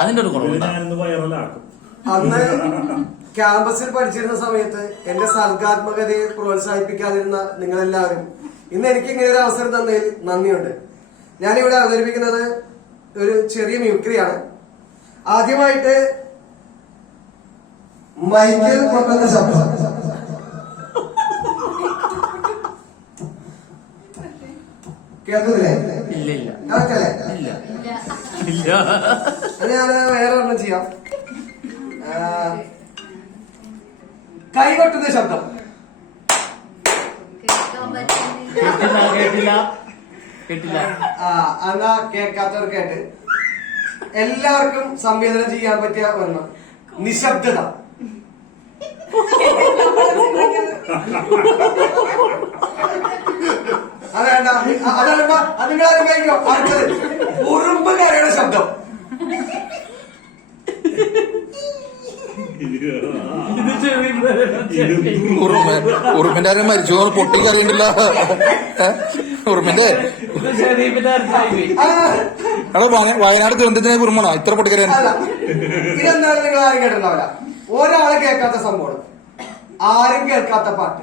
അതിന്റെ ഒരു കുറവ് അന്ന് ക്യാമ്പസിൽ പഠിച്ചിരുന്ന സമയത്ത് എന്റെ സർഗാത്മകതയെ പ്രോത്സാഹിപ്പിക്കാതിരുന്ന നിങ്ങളെല്ലാവരും ഇന്ന് എനിക്ക് ഇങ്ങനെ ഒരു അവസരം തന്നതിൽ നന്ദിയുണ്ട്. ഞാനിവിടെ അവതരിപ്പിക്കുന്നത് ഒരു ചെറിയ മ്യൂക്രിയാണ്. ആദ്യമായിട്ട് മൈക്കിൽ കൊണ്ടുവന്ന ശബ്ദം കേൾക്കുന്നില്ലേ? ഞാൻ വേറെ ഒന്നും ചെയ്യാം. കൈ കൊട്ടുന്ന ശബ്ദം എന്നാ കേൾക്കാത്തവർക്കായിട്ട് എല്ലാവർക്കും സംവേദനം ചെയ്യാൻ പറ്റിയ ഒരെണ്ണം നിശബ്ദത. അതേണ്ട അതല്ല അത് നിങ്ങളാരും കഴിക്കോ. അടുത്തത് ഉറുമ്പ് കരയുടെ ശബ്ദം. ഉറുമ്പിന്റെ ആരും മരിച്ചു പൊട്ടിക്കറിയണ്ടില്ല. ഉറുമ്പിന്റെ വയനാട് ദുരന്തത്തിനെ കുറുമ്പാണോ ഇത്ര പൊട്ടിക്കറിയാൻ? ഇതെന്തായാലും നിങ്ങൾ ആരും കേട്ടിട്ടുണ്ടാവില്ല. ഒരാളെ കേൾക്കാത്ത സംഭവം, ആരും കേൾക്കാത്ത പാട്ട്.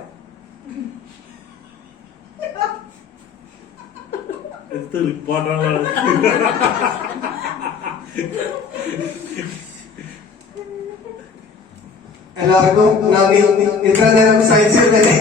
എല്ലാവർക്കും നന്ദി. ഇത്ര നേരം സഹിച്ചു തന്നെ